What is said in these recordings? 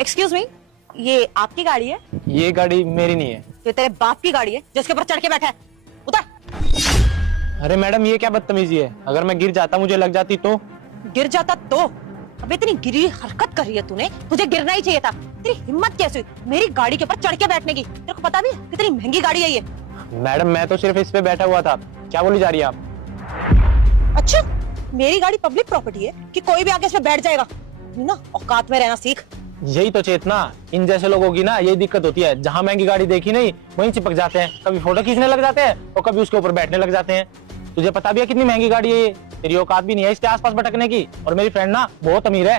Excuse me, ये आपकी गाड़ी है? ये गाड़ी मेरी नहीं है। ये तेरे बाप की गाड़ी है जिसके ऊपर चढ़ के बैठा है। उतर। अरे मैडम, ये क्या बदतमीजी है? अगर मैं गिर जाता, मुझे लग जाती तो? गिर जाता तो? अबे इतनी गिरी हरकत कर रही है तूने, तुझे गिरना ही चाहिए था। तेरी हिम्मत कैसे हुई मेरी गाड़ी के ऊपर चढ़ के बैठने की? तेरे को पता भी है कितनी महंगी गाड़ी है ये? मैडम, मैं तो सिर्फ इस पे बैठा हुआ था। क्या बोली जा रही है आप? अच्छा, मेरी गाड़ी पब्लिक प्रॉपर्टी है कि कोई भी आके इसमें बैठ जाएगा? ना औकात में रहना सीख। यही तो चेतना, इन जैसे लोगों की ना यही दिक्कत होती है। जहाँ महंगी गाड़ी देखी नहीं वहीं चिपक जाते हैं, कभी फोटो खींचने लग जाते हैं और कभी उसके ऊपर बैठने लग जाते हैं। तुझे पता भी है कितनी महंगी गाड़ी है ये? तेरी औकात भी नहीं है इसके आसपास भटकने की। और मेरी फ्रेंड ना बहुत अमीर है,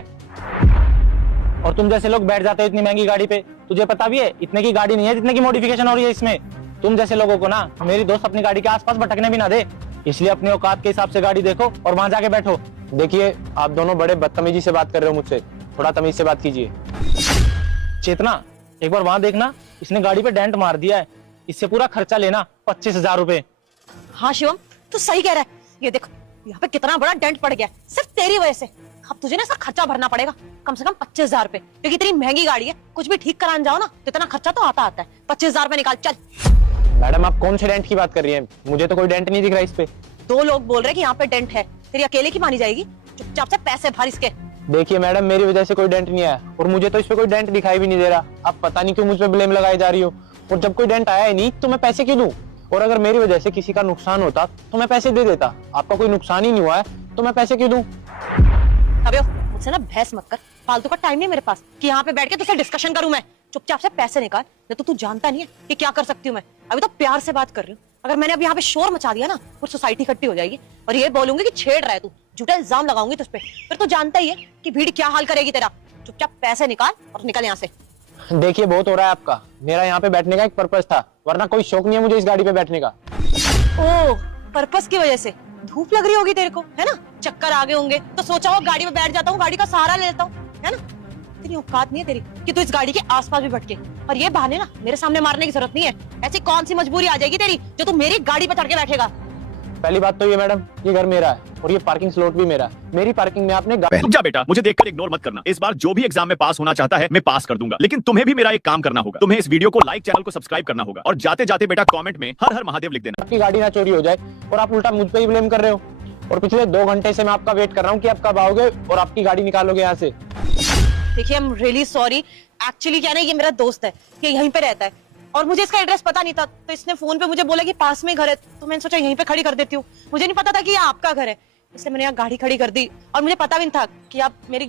और तुम जैसे लोग बैठ जाते हो इतनी महंगी गाड़ी पे। तुझे पता भी है इतने की गाड़ी नहीं है जितने की मॉडिफिकेशन हो रही है इसमें। तुम जैसे लोगों को ना मेरी दोस्त अपनी गाड़ी के आसपास भटकने भी ना दे, इसलिए अपनी औकात के हिसाब से गाड़ी देखो और वहां जाके बैठो। देखिए, आप दोनों बड़े बदतमीजी से बात कर रहे हो मुझसे, थोड़ा तमीज से बात कीजिए। चेतना, एक बार वहां देखना, इसने गाड़ी पे डेंट मार दिया है। इससे पूरा खर्चा लेना 25,000 रुपए। हाँ शिवम, तू सही कह रहा है। ये देखो यहाँ पे कितना बड़ा डेंट पड़ गया सिर्फ तेरी वजह से। अब तुझे ना इसका खर्चा भरना पड़ेगा, कम से कम 25,000 रुपए, क्योंकि इतनी महंगी गाड़ी है। कुछ भी ठीक कराने जाओ ना तो इतना खर्चा तो आता है। 25,000 रुपए निकाल चल। मैडम, आप कौन से डेंट की बात कर रही हैं? मुझे तो कोई डेंट नहीं दिख रहा इस पे। दो लोग बोल रहे हैं कि यहाँ पे डेंट है, तेरी अकेले की मानी जाएगी? चुपचाप से पैसे भर इसके। देखिए मैडम, मेरी वजह से कोई डेंट नहीं आया, और मुझे तो इस पे कोई डेंट दिखाई भी नहीं दे रहा। आप पता नहीं क्यों मुझ पे ब्लेम लगाई जा रही हो। और जब कोई डेंट आया ही नहीं तो मैं पैसे क्यों दूं? और अगर मेरी वजह से किसी का नुकसान होता तो मैं पैसे दे देता। आपका कोई नुकसान ही नहीं हुआ है तो मैं पैसे क्यों दूं? अबे मुझसे ना बहस मत कर, फालतू का टाइम नहीं मेरे पास कि यहाँ पे बैठ के तुझसे डिस्कशन करूं मैं। चुपचाप से पैसे निकाल, नहीं तो तू जानता नहीं है कि क्या कर सकती हूँ मैं। अभी तो प्यार से बात कर रही हूँ। अगर मैंने अब यहाँ पे शोर मचा दिया ना, पूरी सोसाइटी इकट्ठी हो जाएगी और ये बोलूंगी कि छेड़ रहा है तू, झूठा इल्जाम लगाऊंगी तुझ पे। फिर तो जानता ही है कि भीड़ क्या हाल करेगी तेरा। चुपचाप पैसे निकाल और निकल यहाँ से। देखिए, बहुत हो रहा है आपका। मेरा यहाँ पे बैठने का एक पर्पस था, वरना कोई शौक नहीं है मुझे इस गाड़ी पे बैठने का। ओ, पर्पस की वजह से धूप लग रही होगी तेरे को, है ना? चक्कर आ गए होंगे तो सोचा हो गाड़ी में बैठ जाता हूँ, गाड़ी का सहारा ले लेता हूँ, है ना? इतनी औकात नहीं है तेरी कि तू इस गाड़ी के आसपास भी भटके। और ये बहाने ना मेरे सामने मारने की जरूरत नहीं है। ऐसी कौन सी मजबूरी आ जाएगी तेरी जो तू मेरी गाड़ी पे चढ़ के बैठेगा? पहली बात तो ये मैडम, ये घर मेरा है और ये पार्किंग स्लॉट भी मेरा है। मेरी पार्किंग में आपने रुक जा बेटा, मुझे देखकर इग्नोर मत करना। इस बार जो भी एग्जाम में पास होना चाहता है मैं पास कर दूंगा, लेकिन तुम्हें भी मेरा एक काम करना होगा। तुम्हें इस वीडियो को लाइक, चैनल को सब्सक्राइब करना होगा, और जाते जाते बेटा कमेंट में हर हर महादेव लिख देना। आपकी गाड़ी ना चोरी हो जाए और आप उल्टा मुझ पे ही ब्लेम कर रहे हो। और पिछले 2 घंटे से मैं आपका वेट कर रहा हूँ कि आप कब आओगे और आपकी गाड़ी निकालोगे यहाँ से। देखिए, I am really sorry. Actually क्या ना, ये मेरा दोस्त है, ये यहीं पे रहता है और मुझे इसका एड्रेस पता नहीं था, तो इसने फोन पे मुझे बोला कि पास में घर है, तो मैंने सोचा यहीं पे खड़ी कर देती हूँ। मुझे नहीं पता था कि ये आपका घर है, इसलिए मैंने यहाँ गाड़ी खड़ी कर दी। और मुझे पता भी नहीं था कि आप मेरी